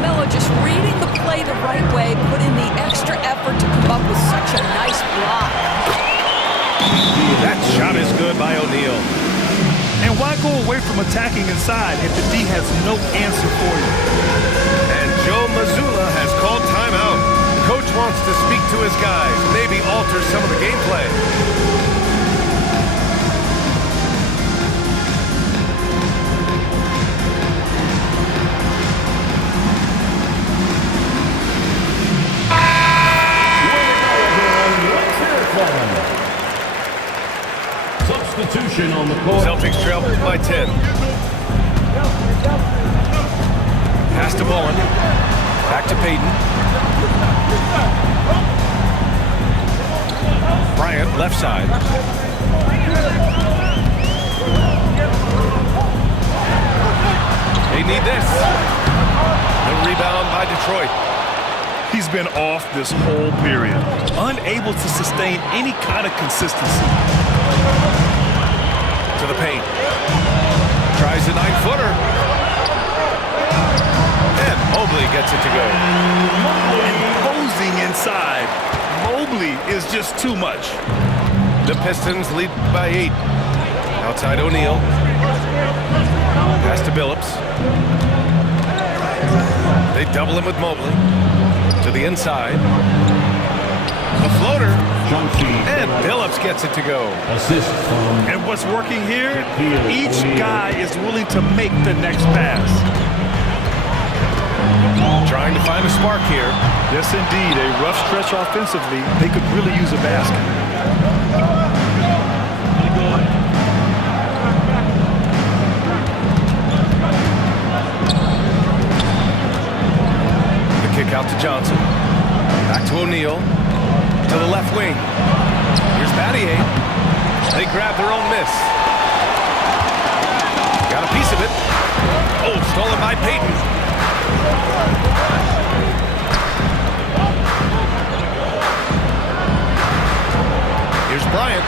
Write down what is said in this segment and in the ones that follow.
Miller just reading the play the right way, put in the extra effort to come up with such a nice block. That shot is good by O'Neal. And why go away from attacking inside if the D has no answer for you? And Joe Mazzulla has called timeout. Coach wants to speak to his guys, maybe alter some of the gameplay. Substitution on the court. Celtics trail by 10. Pass to Bowen. Back to Payton. Bryant, left side. They need this. The rebound by Detroit. He's been off this whole period, unable to sustain any kind of consistency. To the paint. Tries a 9-footer. And Mobley gets it to go. Imposing inside. Mobley is just too much. The Pistons lead by 8. Outside O'Neal. Pass to Billups. They double him with Mobley. To the inside. The floater. And Billups gets it to go. Assist from. And what's working here? Each guy is willing to make the next pass. Trying to find a spark here. Yes, indeed. A rough stretch offensively. They could really use a basket. The kick out to Johnson. Back to O'Neal. To the left wing. Here's Battier. They grab their own miss. Got a piece of it. Oh, stolen by Payton. Here's Bryant.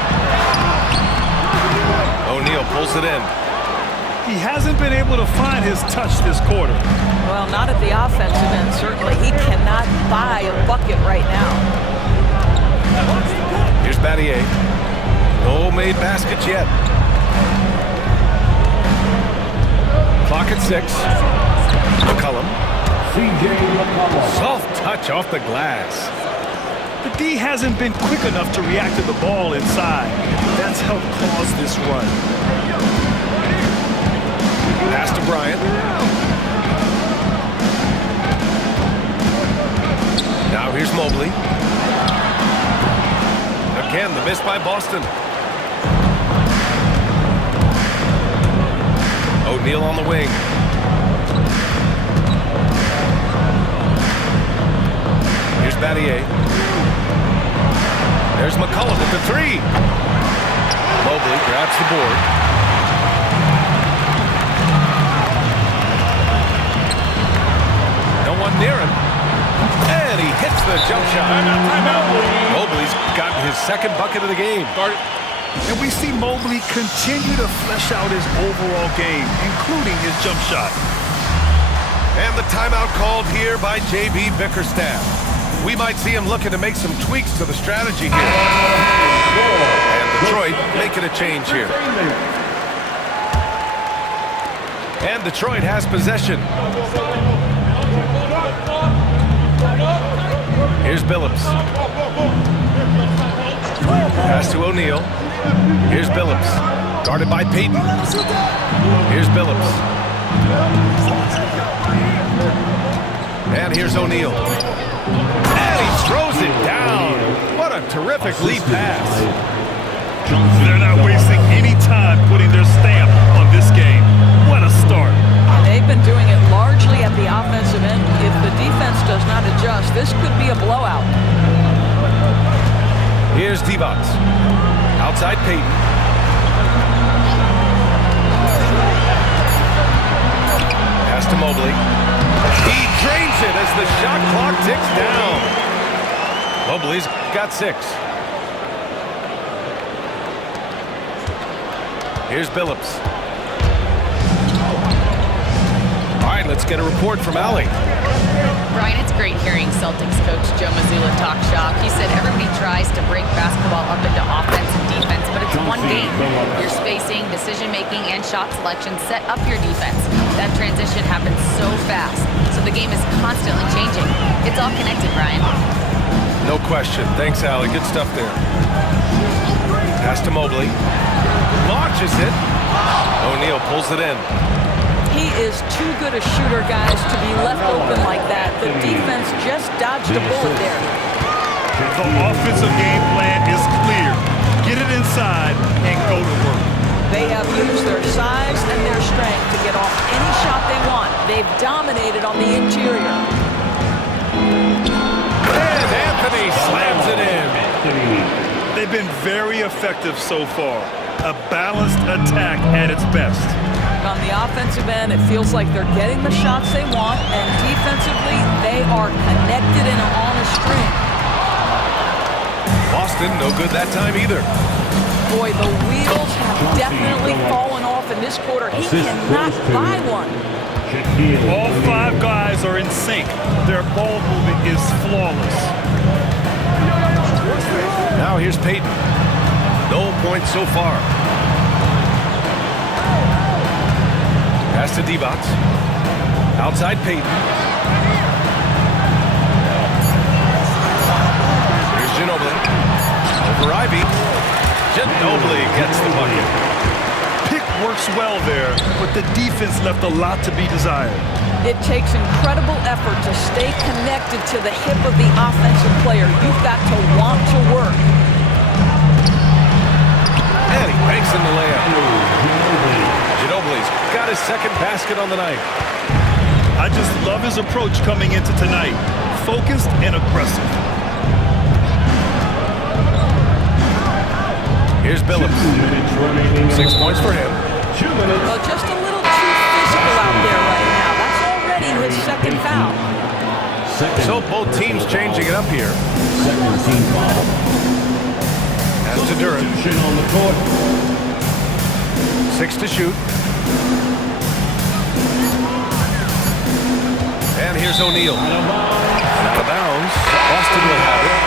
O'Neal pulls it in. He hasn't been able to find his touch this quarter. Well, not at the offensive end, certainly. He cannot buy a bucket right now. Here's Battier. No made baskets yet. Clock at 6. McCollum. Soft touch off the glass. The D hasn't been quick enough to react to the ball inside. That's helped cause this run. Pass to Bryant. Now here's Mobley. Again, the miss by Boston. O'Neal on the wing. Here's Battier. There's McCollum with the 3. Mobley grabs the board. No one near him. And he hits the jump shot. Mobley's gotten his second bucket of the game. And we see Mobley continue to flesh out his overall game, including his jump shot. And the timeout called here by J.B. Bickerstaff. We might see him looking to make some tweaks to the strategy here. And Detroit making a change here. And Detroit has possession. Here's Billups. Pass to O'Neal. Here's Billups. Guarded by Payton. Here's Billups. And here's O'Neal. And he throws it down. What a terrific lead pass. They're not wasting any time putting their stamp on this game. What a start. They've been doing it largely at the offensive end. If the defense does not adjust, this could be a blowout. Here's Divac. Outside Payton. Pass to Mobley. He drains it as the shot clock ticks down. Mobley's got 6. Here's Billups. All right, let's get a report from Allie. Brian, it's great hearing Celtics coach Joe Mazzulla talk shop. He said everybody tries to break basketball up into offense and defense, but it's one game. Your spacing, decision-making, and shot selection set up your defense. That transition happens so fast, so the game is constantly changing. It's all connected, Brian. No question. Thanks, Allie. Good stuff there. Pass to Mobley. Launches it. O'Neal pulls it in. He is too good a shooter, guys, to be left open like that. The defense just dodged a bullet there. The offensive game plan is clear. Get it inside and go to work. They have used their size and their strength to get off any shot they want. They've dominated on the interior. And Anthony slams it in. They've been very effective so far. A balanced attack at its best. On the offensive end, it feels like they're getting the shots they want, and defensively, they are connected and on a string. Boston, no good that time either. Boy, the wheels have definitely fallen off in this quarter. He cannot buy one. All five guys are in sync. Their ball movement is flawless. Now here's Payton. No points so far. Pass to Divac. Outside Payton. Here's Ginobili. Over Ivy. Ginobili gets the bucket. Pick works well there, but the defense left a lot to be desired. It takes incredible effort to stay connected to the hip of the offensive player. You've got to want to work. And he banks in the layup. Ginobili's got his second basket on the night. I just love his approach coming into tonight. Focused and aggressive. Here's Billups. 6 points for him. Well, just a little too physical out there right now. That's already his second foul. So both teams changing it up here. Second team foul. Pass to Durant. Substitution on the court. 6 to shoot. And here's O'Neal. Out of bounds. Boston will have it.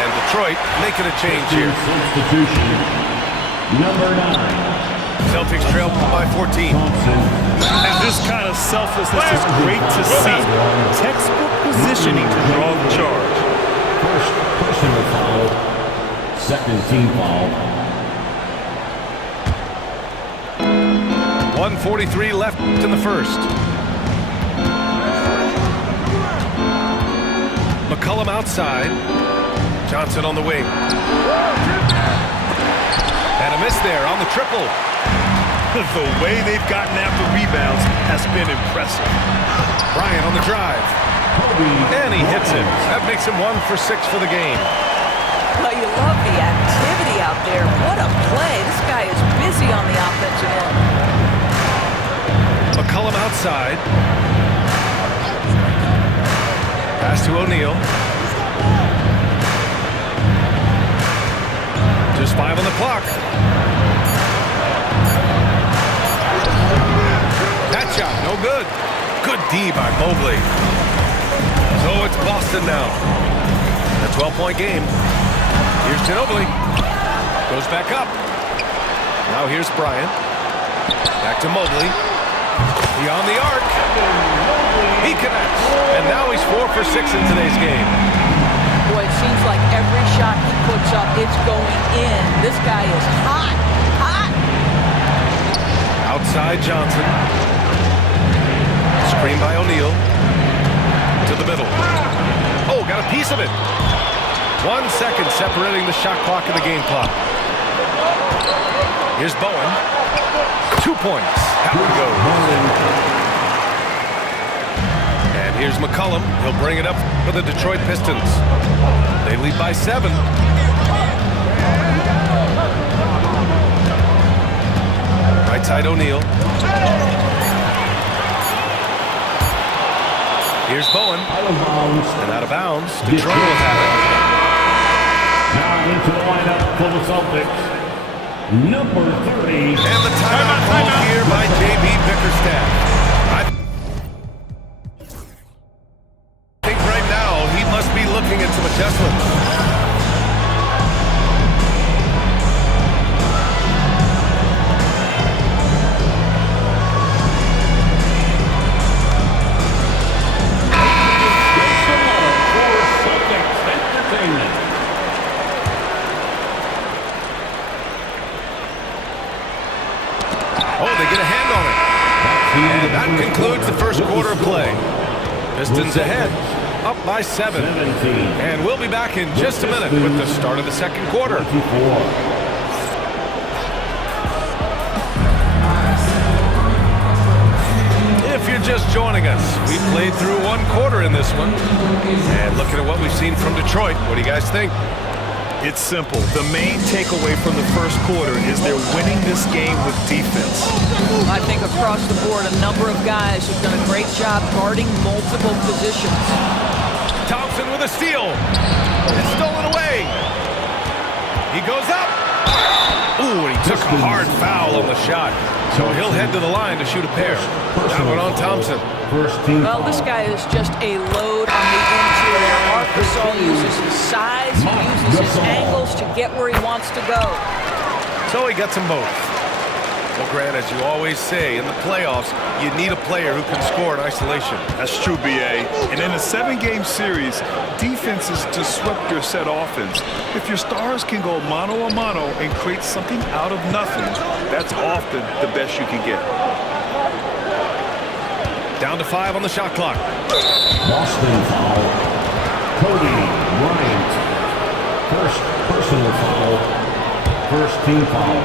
And Detroit making a change here. Substitution. Number 9. Celtics trail by 14. And this kind of selflessness is great to see. Textbook positioning to draw the charge. First personal foul. Second team foul. 1:43 left in the first. McCollum outside. Johnson on the wing. And a miss there on the triple. The way they've gotten after rebounds has been impressive. Bryant on the drive. And he hits it. That makes him 1 for 6 for the game. Well, you love the activity out there. What a play. This guy is busy on the offensive end. McCollum outside. Pass to O'Neal. Just 5 on the clock. That shot, no good. Good D by Mobley. So it's Boston now. A 12-point game. Here's Ginobili. Goes back up. Now here's Bryant. Back to Mobley. Beyond the arc. He connects. And now he's 4 for 6 in today's game. Boy, it seems like every shot he puts up, it's going in. This guy is hot, hot. Outside Johnson. Screen by O'Neal. To the middle. Oh, got a piece of it. 1 second separating the shot clock and the game clock. Here's Bowen. 2 points. How it goes. And here's McCollum. He'll bring it up for the Detroit Pistons. They lead by 7. Right side O'Neal. Here's Bowen. And out of bounds. Detroit will have it. Now into the lineup for the Celtics. Number 30. And the timeout called here by J.B. Bickerstaff. looking at some adjustments. Oh, they get a hand on it. And that concludes the first quarter of play. Pistons ahead, up by 7. And we'll be back in just a minute with the start of the second quarter. If you're just joining us, we played through one quarter in this one. And looking at what we've seen from Detroit, what do you guys think? It's simple. The main takeaway from the first quarter is they're winning this game with defense. I think across the board, a number of guys have done a great job guarding multiple positions. Thompson with a steal. It's stolen away. He goes up. Ooh, and he took a hard foul on the shot. So he'll head to the line to shoot a pair. That one on Thompson. Well, this guy is just a load on the interior. Marc Gasol uses his size, he uses his angles to get where he wants to go. So he gets them both. Well, Grant, as you always say, in the playoffs, you need a player who can score in isolation. That's true, B.A. And in a 7-game series, defenses disrupt your set offense. If your stars can go mano-a-mano and create something out of nothing, that's often the best you can get. Down to 5 on the shot clock. Boston foul. Cody Bryant. First personal foul. First team foul.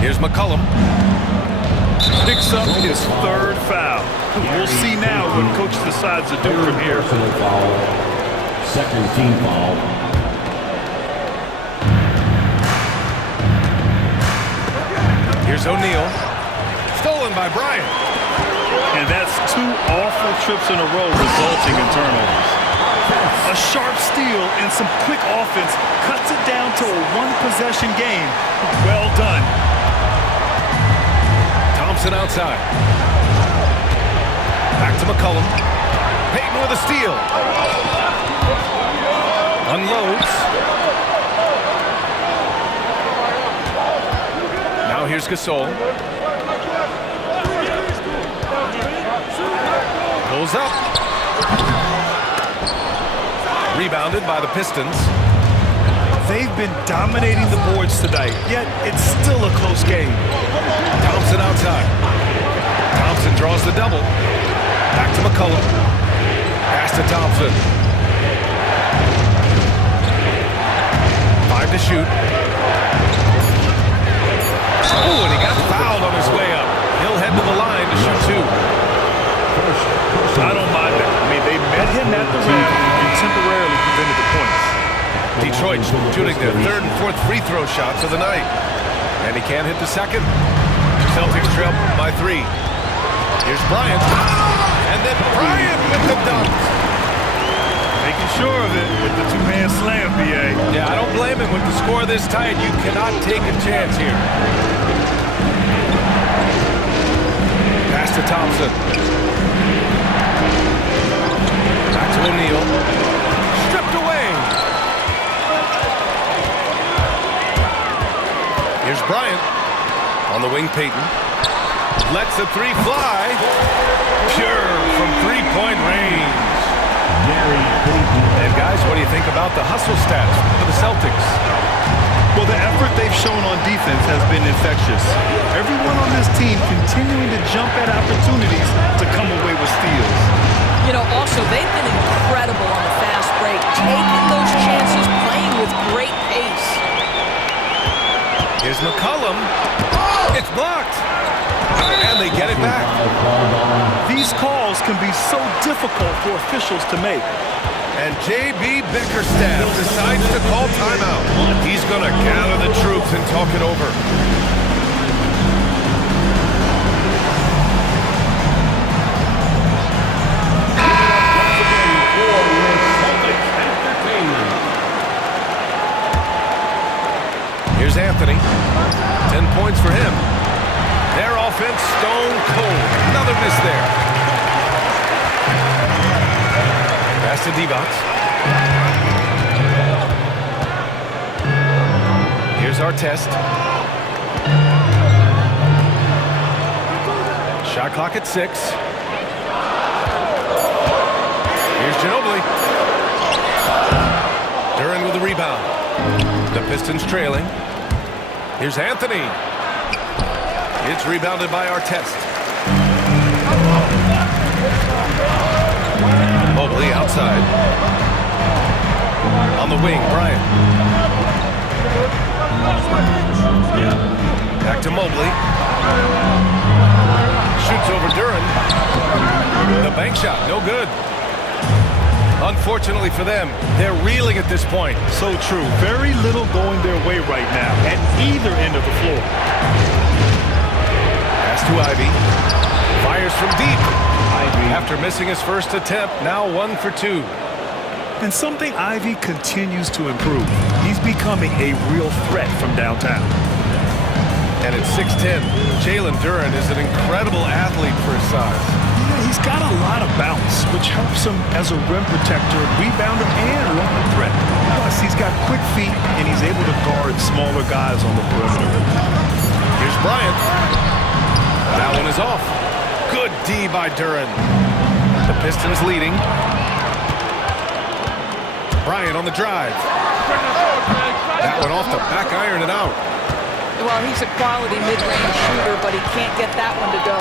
Here's McCollum. Picks up his 3rd foul. We'll see now what coach decides to do from here. Personal foul. Second team foul. Here's O'Neal. Stolen by Bryant. And that's 2 awful trips in a row resulting in turnovers. A sharp steal and some quick offense cuts it down to a 1-possession game. Well done. Thompson outside. Back to McCollum. Payton with a steal. Unloads. Now here's Gasol. Pulls up. Rebounded by the Pistons. They've been dominating the boards tonight, yet it's still a close game. Thompson outside. Thompson draws the double. Back to McCollum. Pass to Thompson. 5 to shoot. Oh, and he got fouled on his way up. He'll head to the line to shoot 2. I don't mind that. I mean, they met him at the rim and temporarily prevented the points. Detroit shooting their 3rd and 4th free throw shots of the night. And he can't hit the second. Celtics trail by 3. Here's Bryant. And then Bryant with the dunk. Making sure of it with the 2-man slam, B.A. Yeah, I don't blame him with the score this tight. You cannot take a chance here. Pass to Thompson. Back to O'Neal. Stripped away. Here's Bryant. On the wing, Payton. Lets the 3 fly. Pure from 3-point range. And guys, what do you think about the hustle stats for the Celtics? Well, the effort they've shown on defense has been infectious. Everyone on this team continuing to jump at opportunities to come away with steals. You know, also, they've been incredible on the fast break, taking those chances, playing with great pace. Here's McCollum. It's blocked. And they get it back. These calls can be so difficult for officials to make. And J.B. Bickerstaff decides to call timeout. He's going to gather the troops and talk it over. Here's Anthony. 10 points for him. Their offense stone cold. Another miss there. Pass to Divac. Here's Artest. Shot clock at 6. Here's Ginobili. Duren with the rebound. The Pistons trailing. Here's Anthony. It's rebounded by Artest. Mobley outside. On the wing, Bryant. Back to Mobley. Shoots over Duren. The bank shot, no good. Unfortunately for them, they're reeling at this point. So true. Very little going their way right now at either end of the floor. Pass to Ivy. Fires from deep. After missing his first attempt, now 1 for 2. And something Ivy continues to improve. He's becoming a real threat from downtown. And at 6'10", Jalen Duren is an incredible athlete for his size. Yeah, he's got a lot of bounce, which helps him as a rim protector, rebounder, and running threat. Plus, he's got quick feet, and he's able to guard smaller guys on the perimeter. Here's Bryant. That one is off. Good D by Duren. The Pistons leading. Bryant on the drive. That one off the back iron and out. Well, he's a quality mid-range shooter, but he can't get that one to go.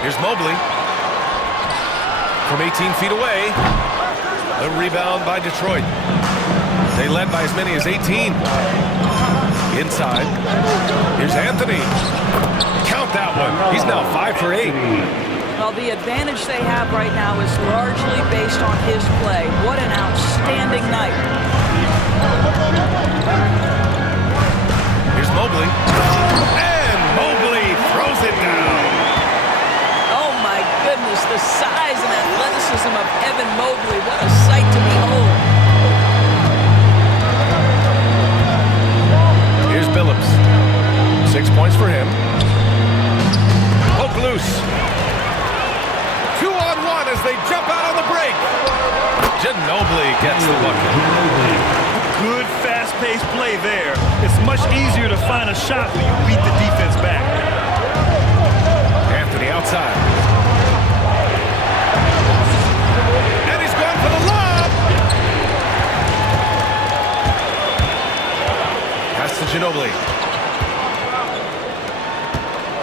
Here's Mobley. From 18 feet away. The rebound by Detroit. They led by as many as 18. Inside. Here's Anthony. Count that one. He's now 5 for 8. Well, the advantage they have right now is largely based on his play. What an outstanding night. Here's Mobley. And Mobley throws it down. Oh, my goodness, the size and athleticism of Evan Mobley. What a sight to behold. Here's Billups. 6 points for him. Poke loose. 2-on-1 as they jump out on the break. Ginobili gets the bucket. Good fast-paced play there. It's much easier to find a shot when you beat the defense back. Anthony outside. And he's gone for the lob. Pass to Ginobili.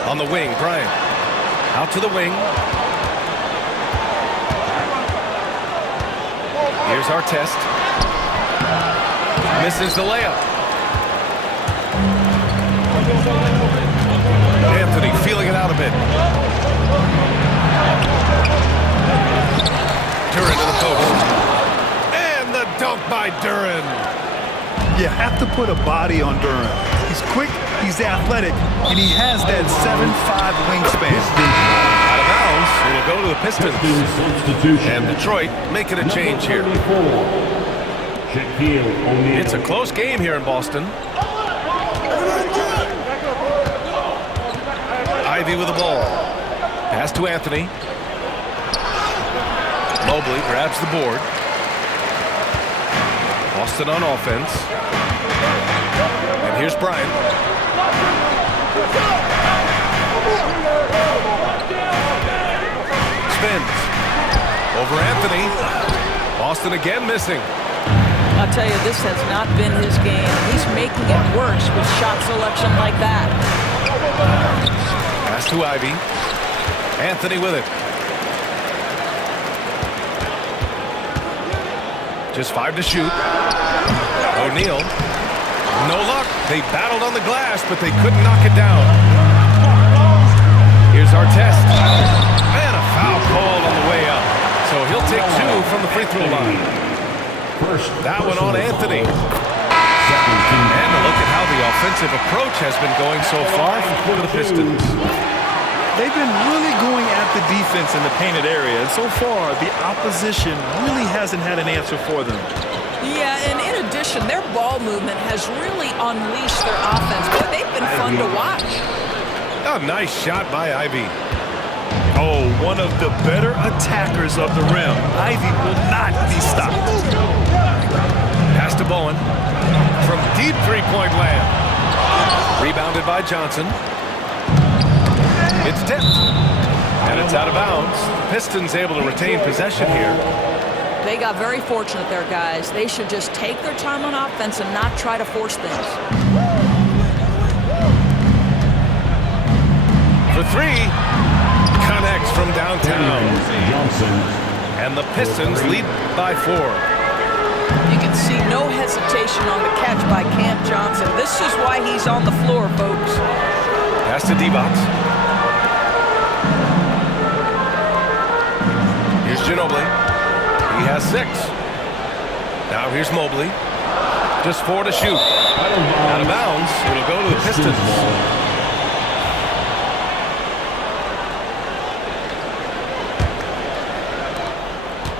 On the wing, Bryant. Out to the wing. Here's Artest. Misses the layup. Anthony feeling it out a bit. Duren to the post. And the dunk by Duren. You have to put a body on Duren. He's quick, he's athletic, and he has that 7'5" wingspan. Out of bounds, it'll go to the Pistons. Substitution. And Detroit making a change here. It's a close game here in Boston. Ivy with the ball. Pass to Anthony. Mobley grabs the board. Boston on offense. And here's Bryant. Spins. Over Anthony. Boston again missing. I'll tell you, this has not been his game. He's making it worse with shot selection like that. Pass to Ivy. Anthony with it. Just 5 to shoot. O'Neal. No luck. They battled on the glass, but they couldn't knock it down. Here's Artest. And a foul called on the way up. So he'll take 2 from the free throw line. That one on Anthony. And a look at how the offensive approach has been going so far for the Pistons. They've been really going at the defense in the painted area, and so far, the opposition really hasn't had an answer for them. Yeah, and in addition, their ball movement has really unleashed their offense. But they've been fun to watch. A nice shot by Ivy. Oh, one of the better attackers of the rim. Ivey will not be stopped. Pass to Bowen. From deep three-point land. Rebounded by Johnson. It's tipped. And it's out of bounds. Pistons able to retain possession here. They got very fortunate there, guys. They should just take their time on offense and not try to force things. For three. Connects from downtown. Johnson. And the Pistons lead by 4. You can see no hesitation on the catch by Cam Johnson. This is why he's on the floor, folks. Pass to Divac. Here's Ginobili. He has 6. Now here's Mobley. Just 4 to shoot. Out of bounds. It'll go to the Pistons.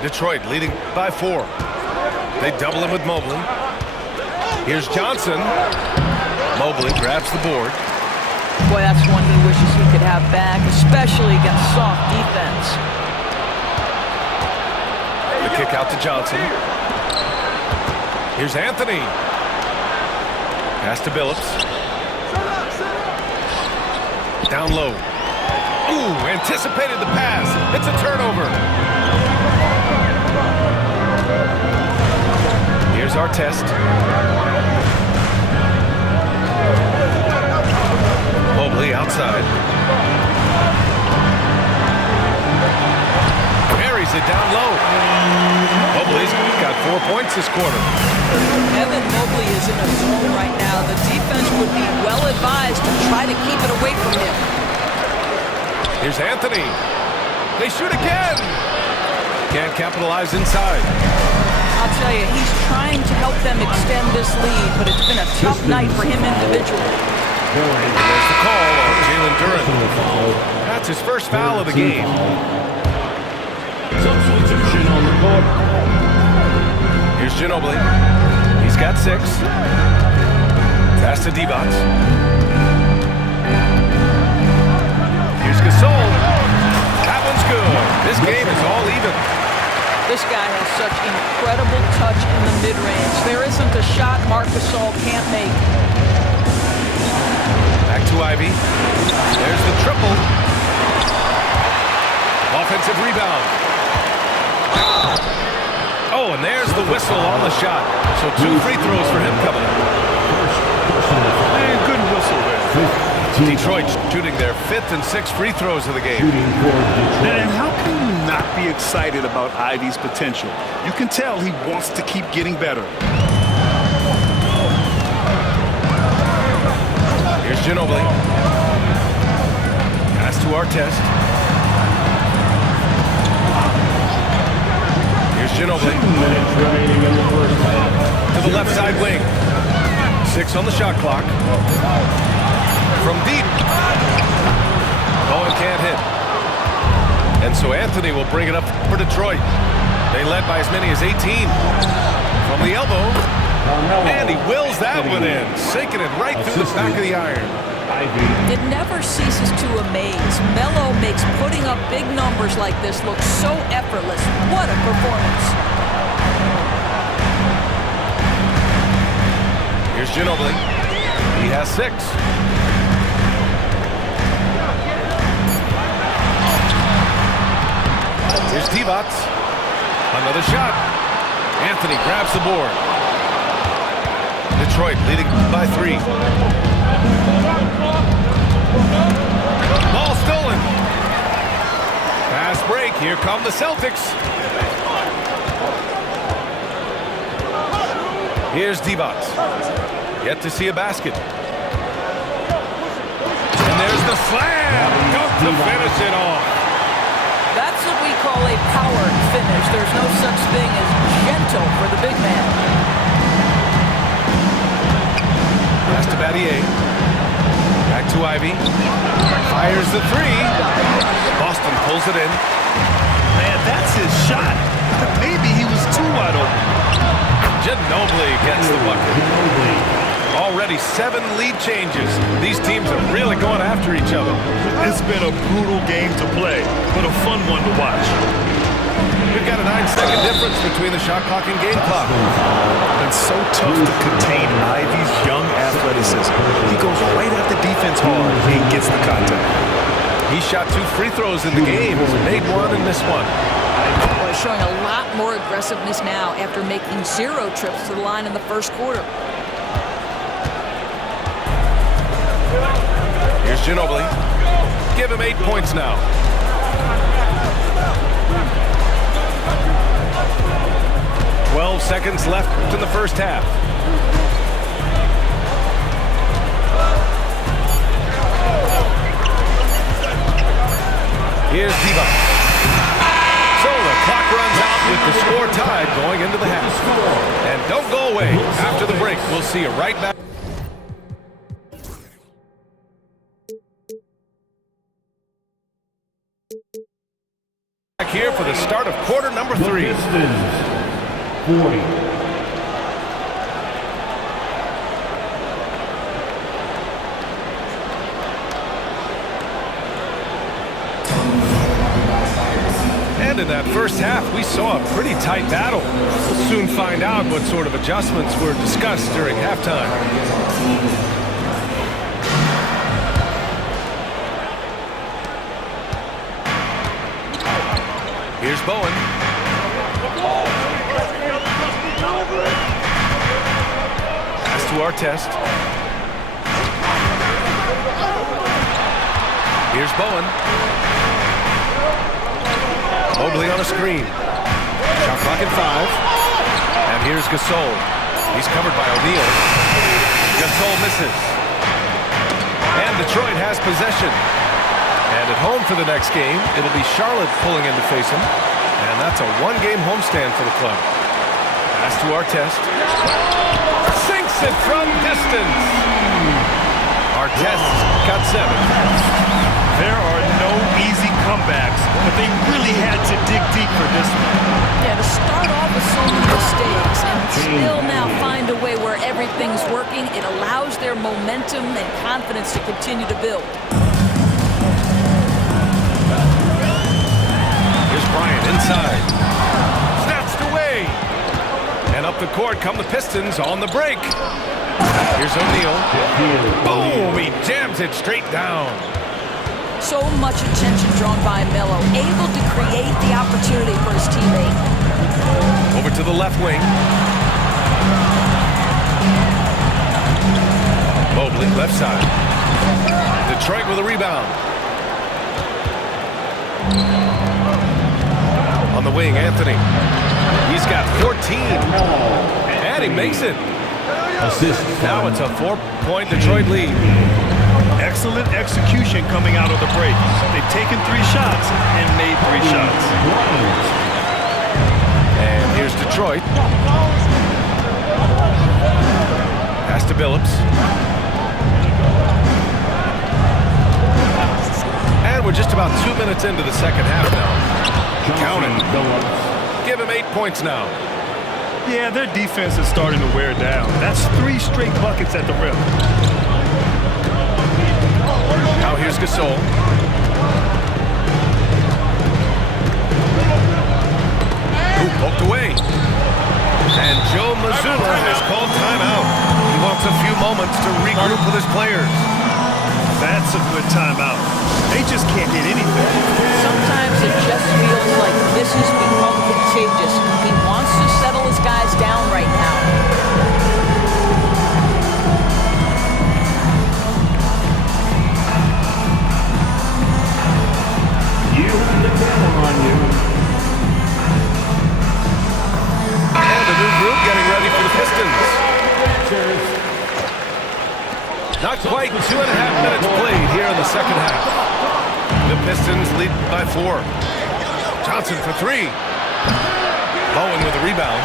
Detroit leading by 4. They double him with Mobley. Here's Johnson. Mobley grabs the board. Boy, that's one he wishes he could have back, especially against soft defense. The kick out to Johnson. Here's Anthony. Pass to Billups. Down low. Ooh, anticipated the pass. It's a turnover. Here's Artest. Mobley outside. Buries it down low. Mobley's got 4 points this quarter. Evan Mobley is in a zone right now. The defense would be well advised to try to keep it away from him. Here's Anthony. They shoot again. Can't capitalize inside. I'll tell you, he's trying to help them extend this lead, but it's been a tough night for him individually. There's the call on Jalen Duren. That's his first foul of the game. Substitution on the court. Here's Ginobili. He's got 6. Pass to Divac. Here's Gasol. That one's good. This game is all even. This guy has such incredible touch in the mid-range. There isn't a shot Marc Gasol can't make. Back to Ivey. There's the triple. Offensive rebound. Oh, and there's the whistle on the shot. So 2 free throws for him coming up. And good whistle there. Detroit shooting their 5th and 6th free throws of the game. And how can you not be excited about Ivey's potential? You can tell he wants to keep getting better. Here's Ginobili. Pass to Artest. Here's Ginobili. 2 minutes remaining in the first half. To the left side wing. 6 on the shot clock. From deep. Bowen can't hit. And so Anthony will bring it up for Detroit. They led by as many as 18. From the elbow. And he wills that one in. Sinking it right through the back of the iron. It never ceases to amaze. Melo makes putting up big numbers like this look so effortless. What a performance. Here's Ginobili. He has 6. Here's Divac. Another shot. Anthony grabs the board. Detroit leading by 3. Ball stolen. Fast break. Here come the Celtics. Here's Divac. Yet to see a basket. And there's the slam. Dunk to finish it off. That's what we call a powered finish. There's no such thing as gentle for the big man. Pass to Battier. Back to Ivey. Fires the 3. Boston pulls it in. Man, that's his shot. Maybe he was too wide open. Ginobili gets the bucket. Already 7 lead changes. These teams are really going after each other. It's been a brutal game to play, but a fun one to watch. We've got a 9-second difference between the shot clock and game clock. It's so tough to contain Ivy's young athleticism. He goes right at the defense hard and gets the contact. He shot 2 free throws in the game. He's made 1 and missed 1. Boy, showing a lot more aggressiveness now after making 0 trips to the line in the first quarter. Here's Ginobili. Give him 8 points now. "12 seconds left in the first half. Here's Diva. So the clock runs out with the score tied going into the half. And don't go away. After the break, we'll see you right back. Back here for the start of quarter number 3. Pistons, 40. And in that first half, we saw a pretty tight battle. We'll soon find out what sort of adjustments were discussed during halftime. Here's Bowen. Pass to Artest. Here's Bowen. Mobley on a screen. Shot clock at 5. And here's Gasol. He's covered by O'Neal. Gasol misses. And Detroit has possession. And at home for the next game, it'll be Charlotte pulling in to face him. And that's a 1-game homestand for the club. Pass to Artest. Sinks it from distance. Artest got 7. There are no easy comebacks, but they really had to dig deep for this one. Yeah, to start off with so many mistakes and still now find a way where everything's working, it allows their momentum and confidence to continue to build. Here's Bryant inside. Snatched away. And up the court come the Pistons on the break. Here's O'Neal. Boom! He jams it straight down. So much attention drawn by Melo, able to create the opportunity for his teammate. Over to the left wing. Mobley, left side. Detroit with a rebound. On the wing, Anthony. He's got 14. And he makes it. Assist. Now it's a 4-point Detroit lead. Excellent execution coming out of the break. They've taken 3 shots and made 3 shots. And here's Detroit. Pass to Billups. And we're just about 2 minutes into the second half now. Count it. Give him 8 points now. Yeah, their defense is starting to wear down. That's 3 straight buckets at the rim. Now here's Gasol. Ooh, poked away. And Joe Mazzulla has called timeout. He wants a few moments to regroup with his players. That's a good timeout. They just can't hit anything. Sometimes it just feels like this has become contagious. He wants to settle his guys down right now. You have the camera on you. And a new group getting ready for the Pistons. Not quite 2.5 minutes played here in the second half. The Pistons lead by 4. Johnson for 3. Bowen with a rebound.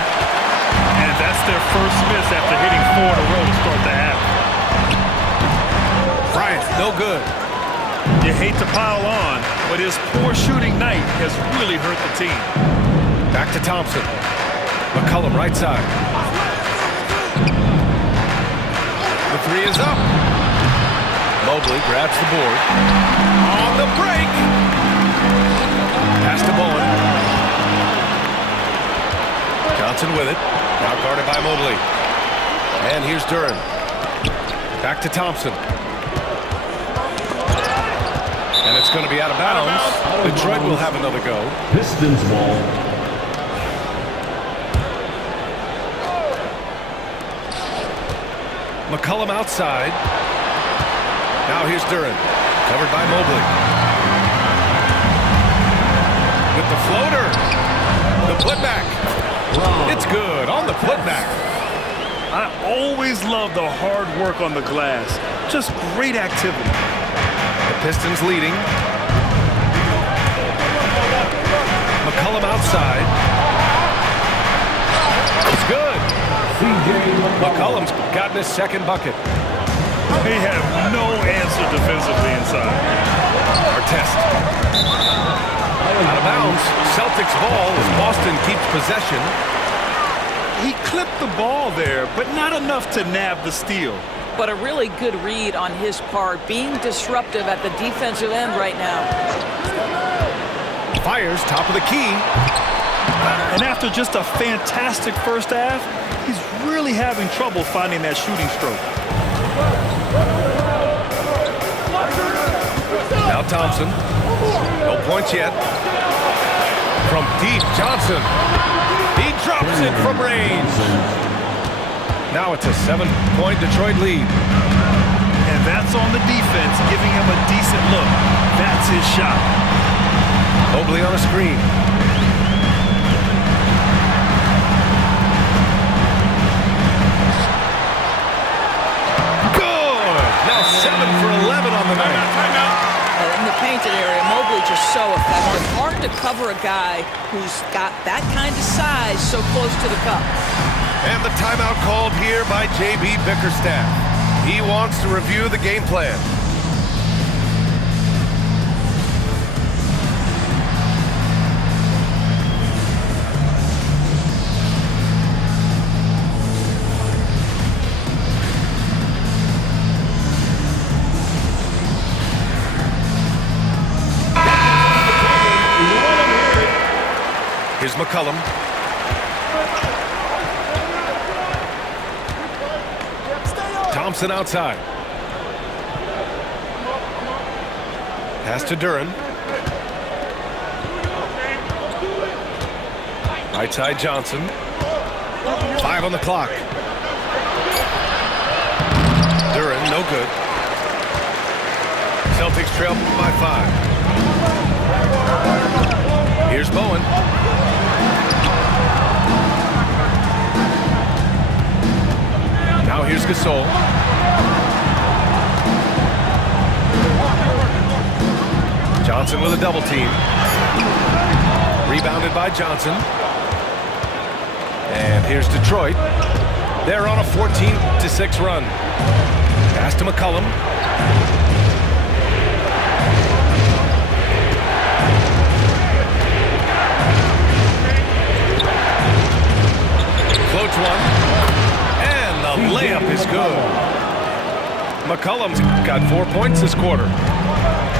And that's their first miss after hitting 4 in a row to start the half. Bryant, no good. You hate to pile on, but his poor shooting night has really hurt the team. Back to Thompson. McCollum right side. The three is up. Mobley grabs the board. On the break. Pass to Bowen. Johnson with it. Now guarded by Mobley. And here's Duren. Back to Thompson. And it's going to be out of bounds. Detroit will have another go. Pistons ball. McCollum outside. Now here's Duren. Covered by Mobley. With the floater. The putback. It's good on the putback. I always love the hard work on the glass. Just great activity. The Pistons leading. McCollum outside. It's good. McCollum's gotten his second bucket. They have no answer defensively inside. Artest. Out of bounds. Celtics ball as Boston keeps possession. He clipped the ball there, but not enough to nab the steal. But a really good read on his part, being disruptive at the defensive end right now. Fires top of the key. And after just a fantastic first half, he's really having trouble finding that shooting stroke. Now Thompson. No points yet. From deep, Johnson. He drops it from range. Now it's a 7-point Detroit lead. And that's on the defense, giving him a decent look. That's his shot. Mobley on a screen. Good! Now 7 for 11 on the night. In the painted area, Mobley just so effective. Hard to cover a guy who's got that kind of size so close to the cup. And the timeout called here by J.B. Bickerstaff. He wants to review the game plan. Here's McCollum. Thompson outside. Pass to Duren. Right side Johnson. 5 on the clock. Duren, no good. Celtics trail by 5. Here's Bowen. Now here's Gasol. Johnson with a double team. Rebounded by Johnson. And here's Detroit. They're on a 14-6 run. Pass to McCollum. Floats one. And the layup is good. McCollum's got 4 points this quarter.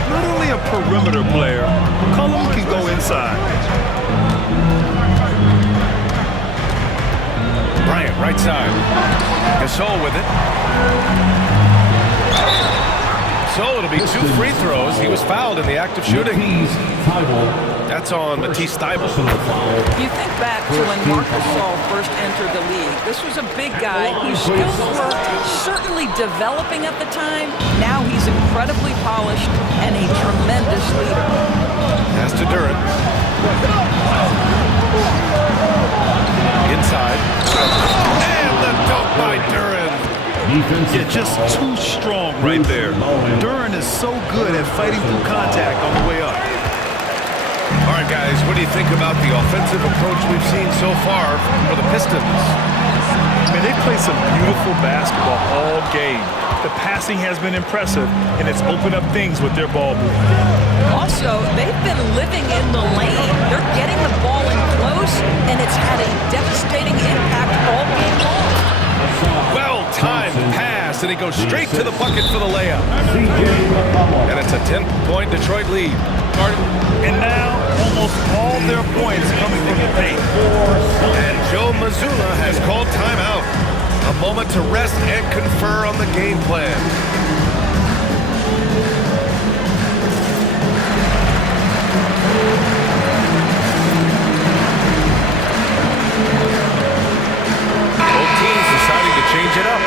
Not only a perimeter player, McCollum can go inside. Bryant, right side. Gasol with it. So it'll be 2 free throws. He was fouled in the act of shooting. That's on Matisse Thybulle. You think back to when Marc Gasol first entered the league. This was a big guy whose skills were certainly developing at the time. Now he's incredibly polished and a tremendous leader. Pass to Duren. Inside. And the dunk by Duren. Yeah, just too strong right there. Duren is so good at fighting through contact on the way up. All right, guys, what do you think about the offensive approach we've seen so far for the Pistons? I mean, they play some beautiful basketball all game. The passing has been impressive, and it's opened up things with their ball movement. Also, they've been living in the lane. They're getting the ball in close, and it's had a devastating impact all game long. Well-timed pass and he goes straight to the bucket for the layup. CJ McCollum. And it's a 10-point Detroit lead. And now, almost all their points coming from the paint. And Joe Mazzulla has called timeout. A moment to rest and confer on the game plan. Both teams deciding to change it up.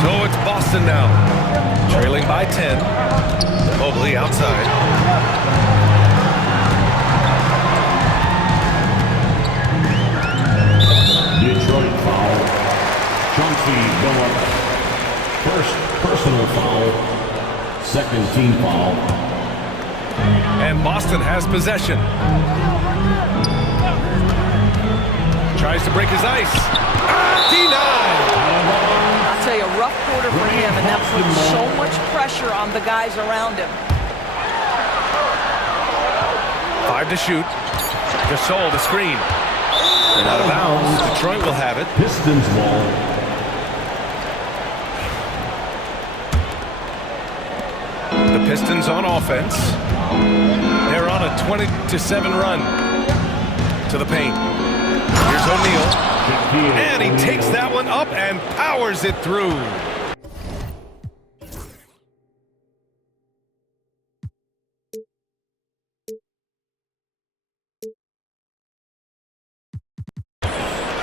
So it's Boston now, trailing by 10. Mobley outside. Detroit foul. Chauncey Billups. First personal foul. Second team foul. And Boston has possession. Tries to break his ice. Denied! I'll tell you, a rough quarter for him, and that puts so much pressure on the guys around him. 5 to shoot. Gasol the screen. And out of bounds. Detroit will have it. Pistons ball. The Pistons on offense. They're on a 20-7 run to the paint. Here's O'Neal. And he takes that one up and powers it through.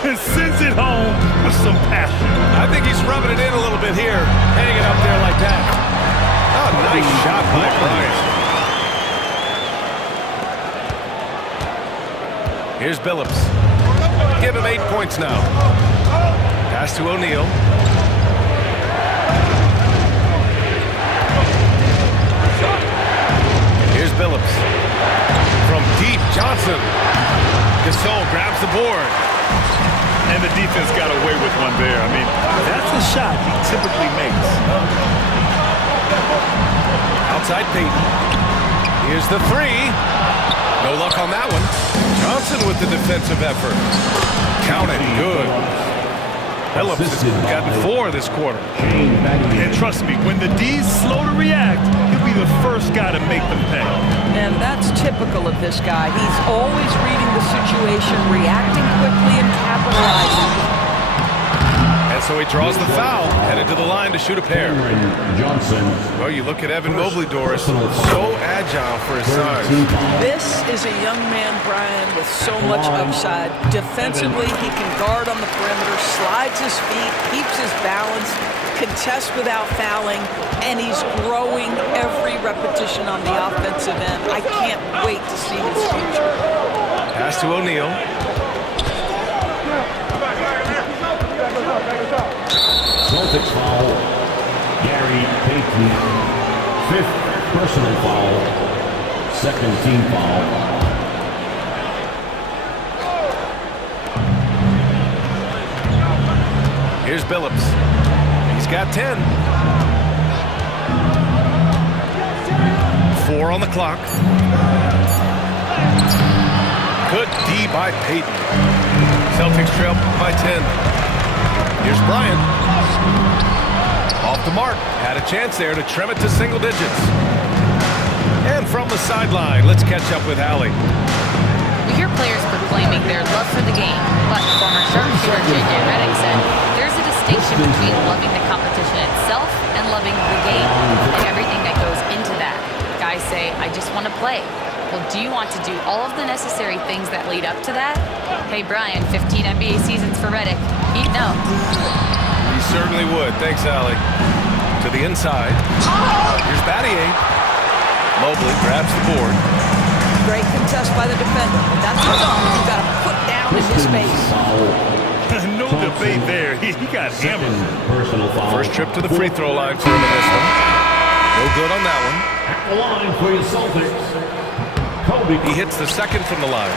And sends it home with some passion. I think he's rubbing it in a little bit here. Hanging up there like that. Oh, nice shot by Bryant. Here's Billups. Give him 8 points now. Pass to O'Neal. Here's Billups. From deep, Johnson. Gasol grabs the board. And the defense got away with one there. I mean, that's a shot he typically makes. Outside Payton. Here's the 3. No luck on that one. Johnson with the defensive effort. Count it. Good. Billups has gotten 4 this quarter. And trust me, when the D's slow to react, he'll be the first guy to make them pay. And that's typical of this guy. He's always reading the situation, reacting quickly, and capitalizing. And so he draws the foul, headed to the line to shoot a pair. Johnson. Well, you look at Evan Mobley, Doris, so agile for his size. This is a young man, Brian, with so much upside. Defensively, he can guard on the perimeter, slides his feet, keeps his balance, contests without fouling, and he's growing every repetition on the offensive end. I can't wait to see his future. Pass to O'Neal. Celtics foul. Gary Payton. 5th personal foul. 2nd team foul. Here's Billups. He's got 10. 4 on the clock. Good D by Payton. Celtics trail by 10. Here's Bryant. Off the mark. Had a chance there to trim it to single digits. And from the sideline, let's catch up with Allie. We hear players proclaiming their love for the game, but former sharpshooter J.J. Redick said there's a distinction between loving the competition itself and loving the game and everything that goes into that. Guys say, I just want to play. Well, do you want to do all of the necessary things that lead up to that? Hey, Brian, 15 NBA seasons for Redick. He'd know. He certainly would. Thanks, Allie. To the inside. Here's Battier. Mobley grabs the board. Great contest by the defender. But that's a dunk you've got to put down in his face. No debate there. He got hammered. Personal foul. First trip to the free throw line for him in this one. No good on that one. At the line for your Celtics. Kobe. He hits the second from the line.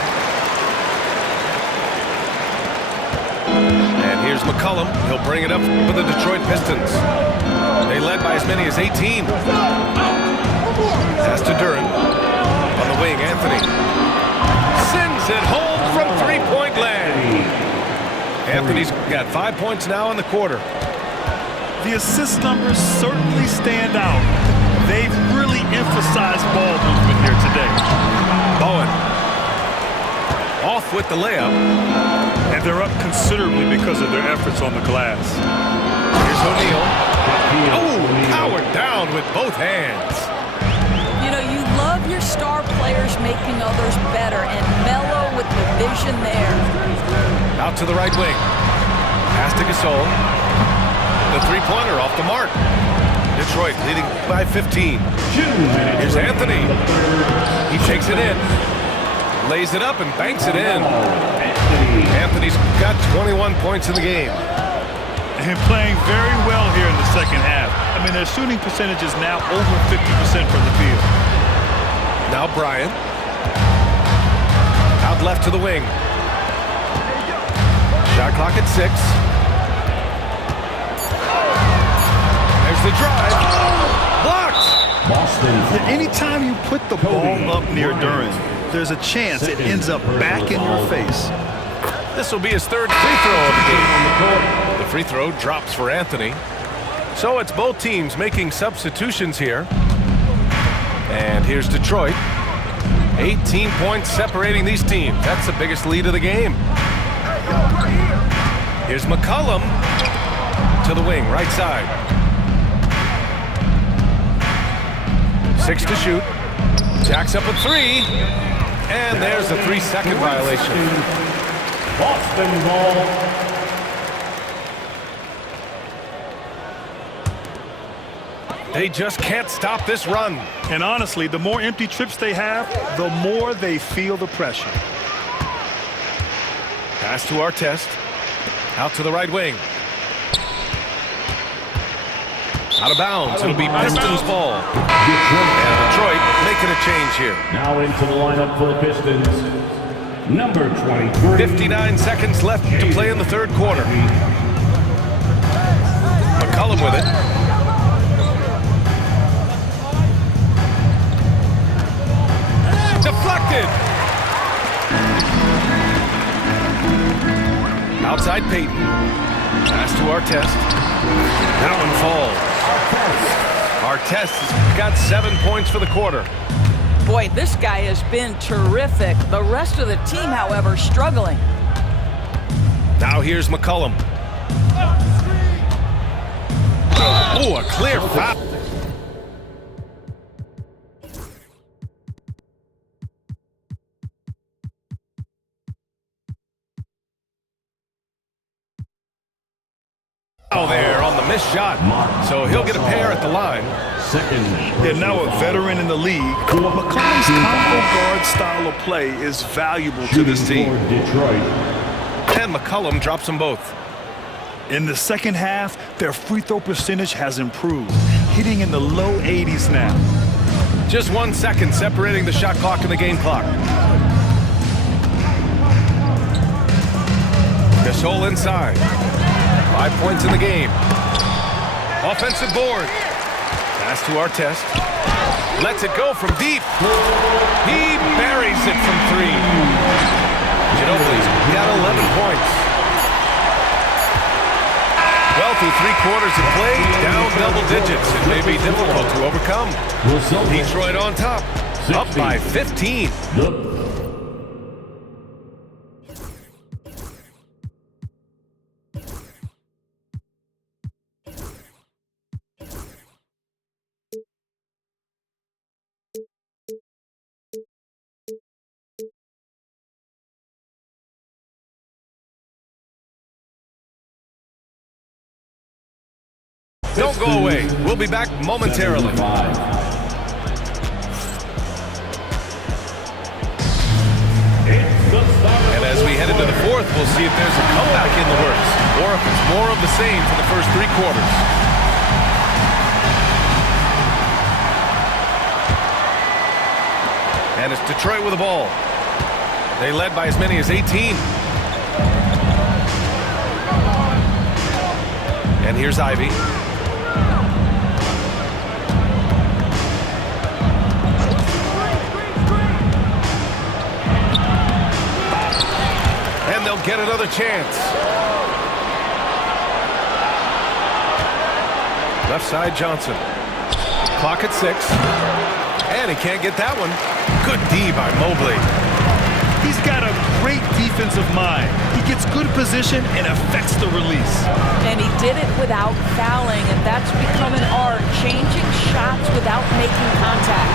And here's McCollum. He'll bring it up for the Detroit Pistons. They led by as many as 18. Pass to Duren. On the wing, Anthony. Sends it home from three-point land. Anthony's got 5 points now in the quarter. The assist numbers certainly stand out. They've really emphasized ball movement here today. Bowen off with the layup. And they're up considerably because of their efforts on the glass. Here's O'Neal. Oh, powered down with both hands. You know, you love your star players making others better, and Melo with the vision there. Out to the right wing. Pass to Gasol. The three-pointer off the mark. Detroit leading by 15. Here's Anthony. He takes it in. Lays it up and banks it in. Anthony's got 21 points in the game. And playing very well here in the second half. I mean, their shooting percentage is now over 50% from the field. Now Bryant. Out left to the wing. Shot clock at 6. There's the drive. Blocked. Boston. Anytime you put the ball up near Duren, there's a chance it ends up back in your face. This will be his third free throw of the game. The free throw drops for Anthony. So it's both teams making substitutions here. And here's Detroit. 18 points separating these teams. That's the biggest lead of the game. Here's McCollum to the wing, right side. 6 to shoot. Jacks up a 3. And there's a 3-second violation. Boston ball. They just can't stop this run. And honestly, the more empty trips they have, the more they feel the pressure. Pass to Artest. Out to the right wing. Out of bounds. It'll be Pistons ball. And Detroit making a change here. Now into the lineup for the Pistons. Number 23. 59 seconds left to play in the third quarter. McCollum with it. Deflected. Outside Payton. Pass to Artest. That one falls. Artest has got 7 points for the quarter. Boy, this guy has been terrific. The rest of the team, however, struggling. Now here's McCollum. Oh, a clear foul. Oh, there on the missed shot. So he'll get a pair at the line. Second. And now a veteran in the league, McCollum's combo guard style of play is valuable to this team. Detroit. And McCollum drops them both. In the second half, their free throw percentage has improved, hitting in the low 80s now. Just 1 second separating the shot clock and the game clock. Gasol inside. 5 points in the game. Offensive board. Pass to Artest. Lets it go from deep. He buries it from 3. Ginobili's got 11 points. Well, through 3 quarters of play, down double digits. It may be difficult to overcome. Detroit on top, up by 15. Don't go away. We'll be back momentarily. And as we head into the fourth, we'll see if there's a comeback in the works or if it's more of the same for the first 3 quarters. And it's Detroit with the ball. They led by as many as 18. And here's Ivy. And they'll get another chance. Left side Johnson. Clock at 6. And he can't get that one. Good D by Mobley. He's got a great defensive mind. He gets good position and affects the release. And he did it without fouling, and that's become an art, changing shots without making contact.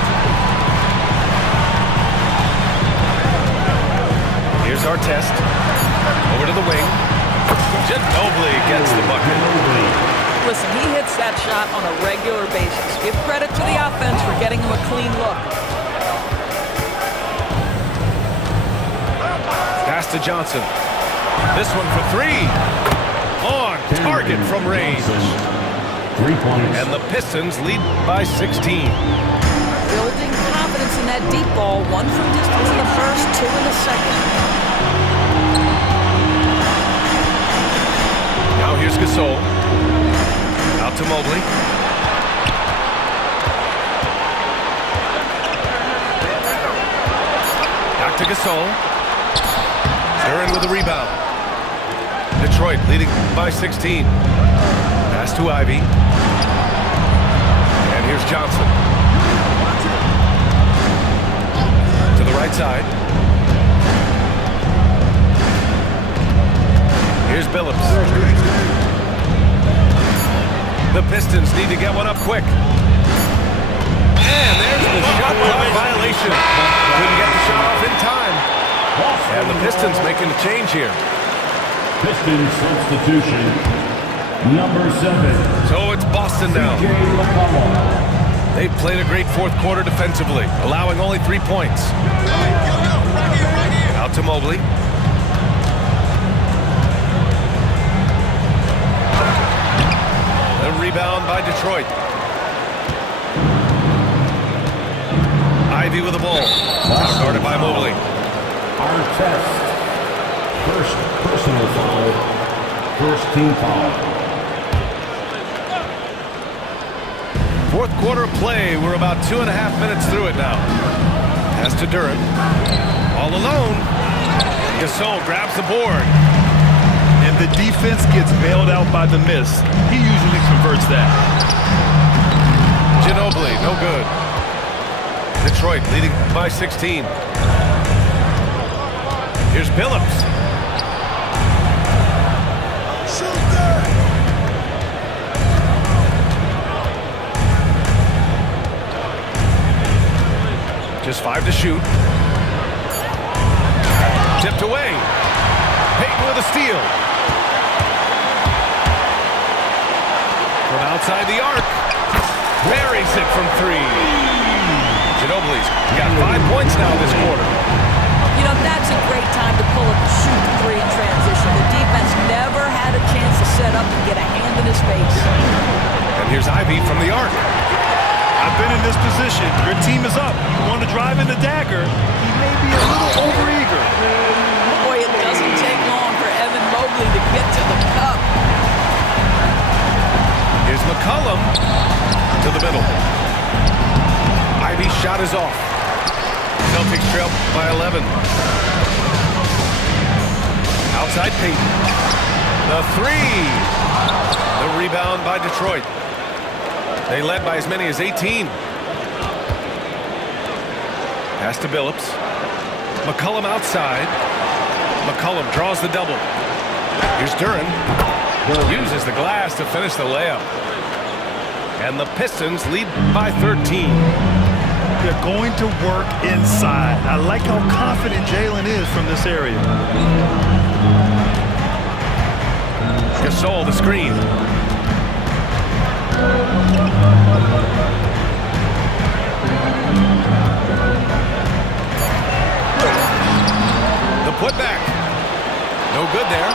Here's our test. Over to the wing. Ginobili gets the bucket. Listen, he hits that shot on a regular basis. Give credit to the offense for getting him a clean look. Pass to Johnson. This one for 3. On target from range. 3 points. And the Pistons lead by 16. Building confidence in that deep ball. 1 from distance in the first, 2 in the second. Now here's Gasol. Out to Mobley. Back to Gasol. Duren with the rebound. Detroit leading by 16. Pass to Ivy. And here's Johnson. To the right side. Here's Billups. The Pistons need to get one up quick. And there's the shot clock violation. Couldn't get the shot off in time. And the Pistons making a change here. Pistons substitution. Number 7. So it's Boston now. CJ McCollum. They've played a great fourth quarter defensively, allowing only 3 points. Out to Mobley. The rebound by Detroit. Ivy with the ball. Guarded by Mobley. Our test. First personal foul. First team foul. Fourth quarter of play. We're about 2.5 minutes through it now. Pass to Duren. All alone. Gasol grabs the board. And the defense gets bailed out by the miss. He usually converts that. Ginobili, no good. Detroit leading by 16. Here's Billups. Just 5 to shoot. Tipped away. Payton with a steal. From outside the arc. Buries it from 3. Ginobili's got 5 points now this quarter. You know, that's a great time to pull up a shoot 3 in transition. The defense never had a chance to set up and get a hand in his face. And here's Ivy from the arc. I've been in this position. Your team is up. You want to drive in the dagger. He may be a little overeager. Boy, it doesn't take long for Evan Mobley to get to the cup. Here's McCollum to the middle. Ivy's shot is off. Celtics trail by 11. Outside Payton. The 3. The rebound by Detroit. They led by as many as 18. Pass to Billups. McCollum outside. McCollum draws the double. Here's Duren. Uses the glass to finish the layup. And the Pistons lead by 13. They're going to work inside. I like how confident Jalen is from this area. Gasol the screen. The putback. No good there.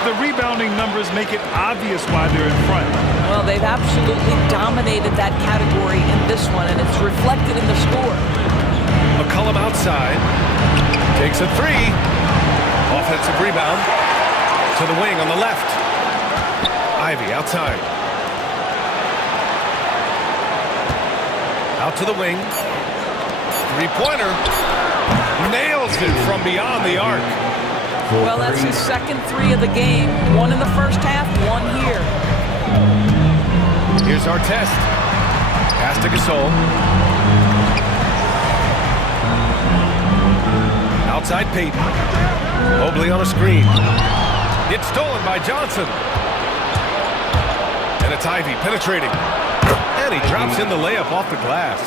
The rebounding numbers make it obvious why they're in front. Well, they've absolutely dominated that category in this one, and it's reflected in the score. McCollum outside. Takes a 3. Offensive rebound. To the wing on the left. Ivy outside. Out to the wing. 3-pointer. Nails it from beyond the arc. Well, that's his second 3 of the game. 1 in the first half, 1 here. Here's our test. Pass to Gasol. Outside Payton. Mobley on a screen. It's stolen by Johnson. And it's Ivy penetrating. And he drops in the layup off the glass.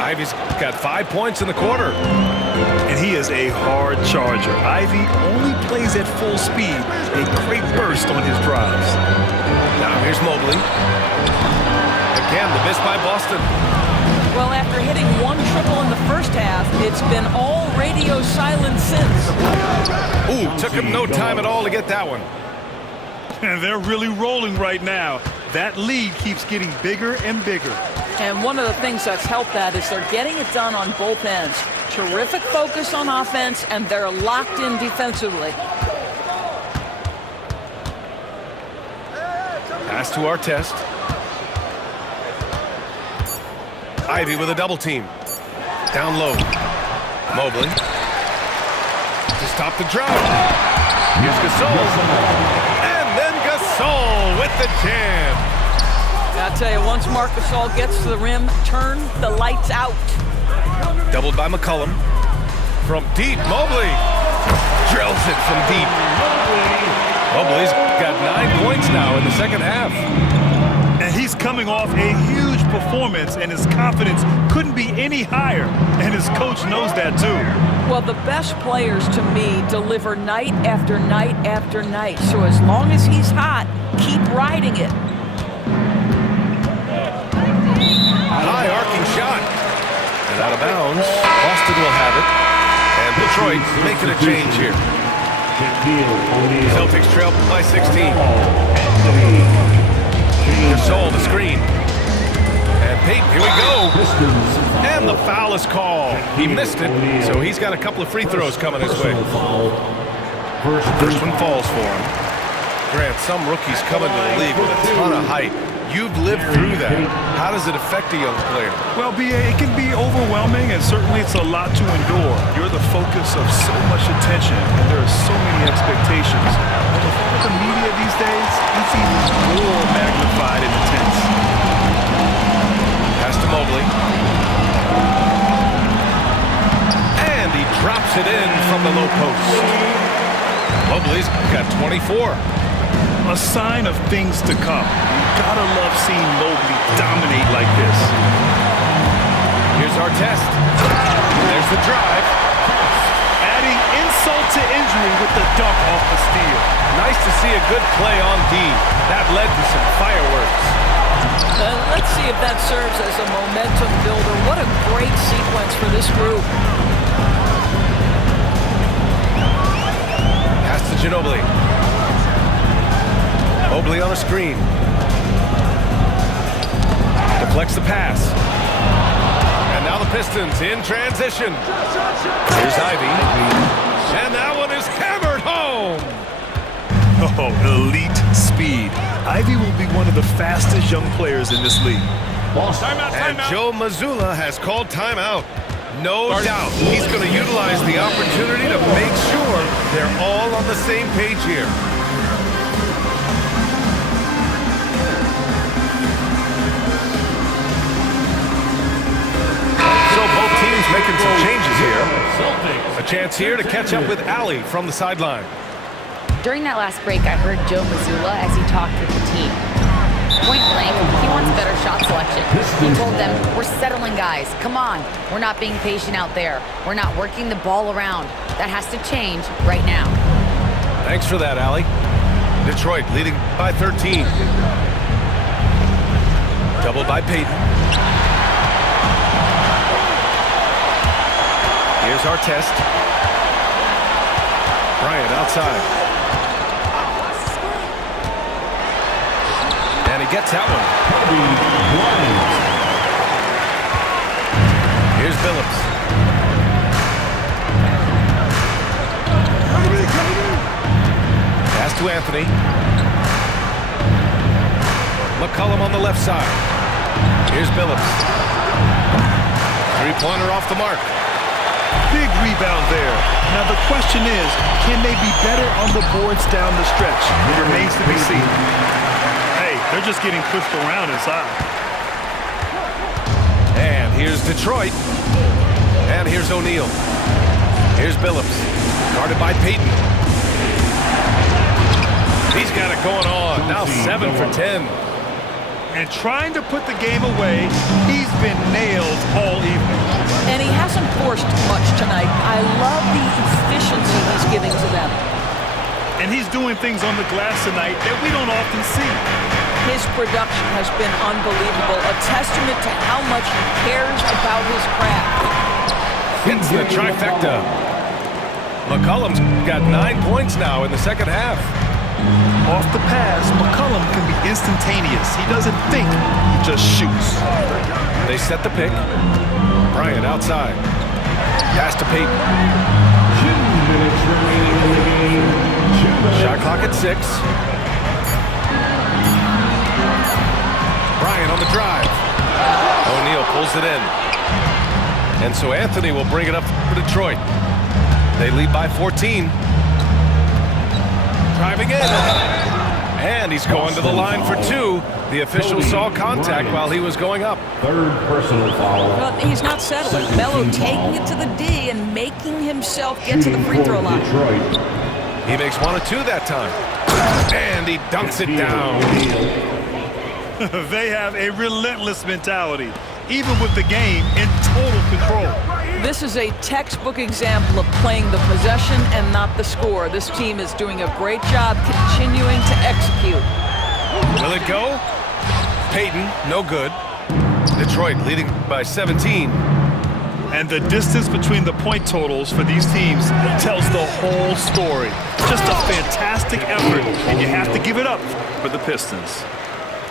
Ivy's got 5 points in the quarter. And he is a hard charger. Ivy only plays at full speed. A great burst on his drives. Now here's Mobley. Again, the miss by Boston. Well, after hitting 1 triple in the first half, it's been all radio silence since. Ooh, took him no time at all to get that one. And they're really rolling right now. That lead keeps getting bigger and bigger. And one of the things that's helped that is they're getting it done on both ends. Terrific focus on offense, and they're locked in defensively. Pass to our test. Ivy with a double team. Down low. Mobley. To stop the drive. Here's Gasol. And then Gasol with the jam. I'll tell you, once Marc Gasol gets to the rim, turn the lights out. Doubled by McCollum. From deep, Mobley. Drills it from deep. Mobley's got 9 points now in the second half. And he's coming off a huge performance, and his confidence couldn't be any higher. And his coach knows that too. Well, the best players to me deliver night after night after night. So as long as he's hot, keep riding it. High arcing shot. And out of bounds. Boston will have it. And Detroit making a change here. Celtics trail by 16. Gasol the screen. And Payton, here we go. And the foul is called. He missed it, so he's got a couple of free throws coming his way. First one falls for him. Grant, some rookies come into the league with a ton of height. You've lived through that. How does it affect a young player? Well, B.A., it can be overwhelming, and certainly it's a lot to endure. You're the focus of so much attention, and there are so many expectations. But with the media these days, it's even more magnified and intense. Pass to Mobley. And he drops it in from the low post. Mobley's got 24. A sign of things to come. You gotta love seeing Mobley dominate like this. Here's our test. There's the drive. Adding insult to injury with the dunk off the steal. Nice to see a good play on D. That led to some fireworks. Let's see if that serves as a momentum builder. What a great sequence for this group. Pass to Ginobili. Mobley on a screen. Deflects the pass. And now the Pistons in transition. Here's Ivy. And that one is hammered home. Oh, elite speed. Ivy will be one of the fastest young players in this league. And Joe Mazzulla has called timeout. No doubt he's going to utilize the opportunity to make sure they're all on the same page here. So both teams making some changes here. A chance here to catch up with Allie from the sideline. During that last break, I heard Joe Mazzulla as he talked with the team. Point blank, he wants better shot selection. He told them, we're settling guys. Come on. We're not being patient out there. We're not working the ball around. That has to change right now. Thanks for that, Allie. Detroit leading by 13. Doubled by Payton. Here's our test. Bryant outside. And he gets that one. Here's Billups. Pass to Anthony. McCollum on the left side. Here's Billups. Three-pointer off the mark. Big rebound there. Now the question is, can they be better on the boards down the stretch? It remains to be seen. Hey, They're just getting pushed around inside. And here's Detroit. And here's O'Neal. Here's Billups. Guarded by Payton. He's got it going on. Now 7 for 10. And trying to put the game away, he's been nailed all evening. And he hasn't forced much tonight. I love the efficiency he's giving to them. And he's doing things on the glass tonight that we don't often see. His production has been unbelievable, a testament to how much he cares about his craft. Hits the trifecta. McCollum's got 9 points now in the second half. Off the pass, McCollum can be instantaneous. He doesn't think, he just shoots. They set the pick. Bryant outside. Pass to Payton. 2 minutes remaining in the game. Shot clock at 6. Bryant on the drive. O'Neal pulls it in. And so Anthony will bring it up for Detroit. They lead by 14. Driving in. And he's going to the line for 2. The official saw contact while he was going up. 3rd personal foul. Well, he's not settling. Melo taking it to the D and making himself get to the free throw line. Detroit. He makes 1 of 2 that time. And he dunks it down. They have a relentless mentality, even with the game in total control. This is a textbook example of playing the possession and not the score. This team is doing a great job continuing to execute. Will it go? Payton, no good. Detroit leading by 17. And the distance between the point totals for these teams tells the whole story. Just a fantastic effort, and you have to give it up for the Pistons.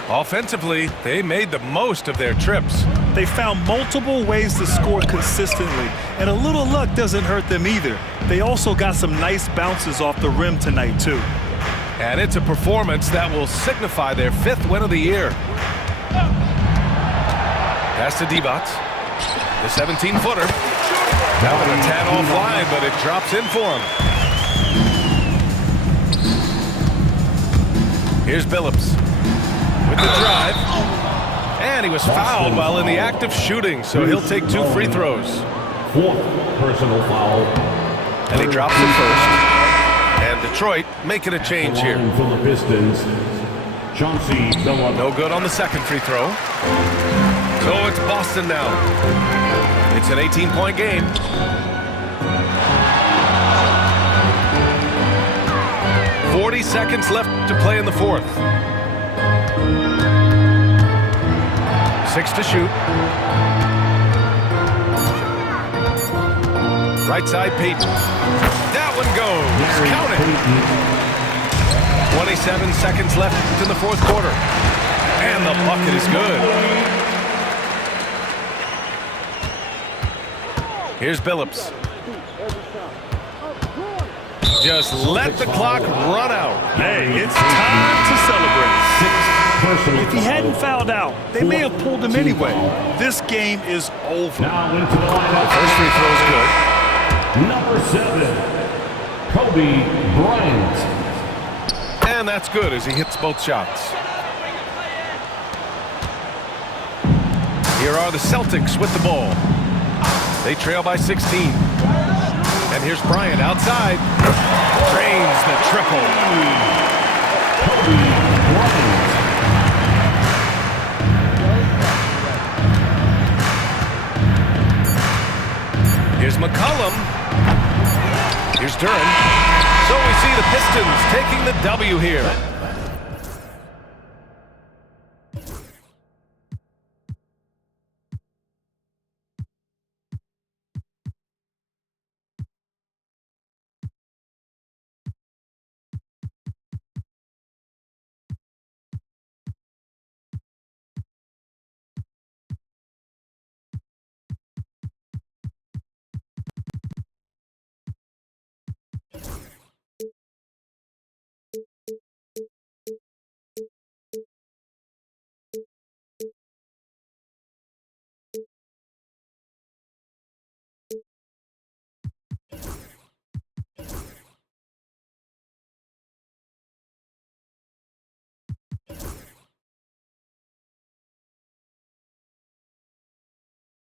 Offensively, they made the most of their trips. They found multiple ways to score consistently, and a little luck doesn't hurt them either. They also got some nice bounces off the rim tonight, too. And it's a performance that will signify their 5th win of the year. Pass to Divac. The 17-footer. Now with a tad offline, but it drops in for him. Here's Billups with the drive. And he was fouled while in the act of shooting, so he'll take 2 free throws. 4th personal foul. And he drops it first. And Detroit making a change here. For the Pistons, Chauncey Billups. No good on the second free throw. So it's Boston now. It's an 18-point game. "40 seconds left to play in the 4th. 6 to shoot. Right side, Payton. That one goes. Count it. 27 seconds left in the 4th quarter. And the bucket is good. Here's Billups. Just let the clock run out. Hey, it's time to celebrate. 6th personal If he hadn't fouled out, they may have pulled him anyway. This game is over. Now into the lineup. First free throw is good. Number 7, Kobe Bryant. And that's good as he hits both shots. Here are the Celtics with the ball. They trail by 16. And here's Bryant outside. Drains the triple. Kobe Bryant. Here's McCollum. Here's Duren. So we see the Pistons taking the W here.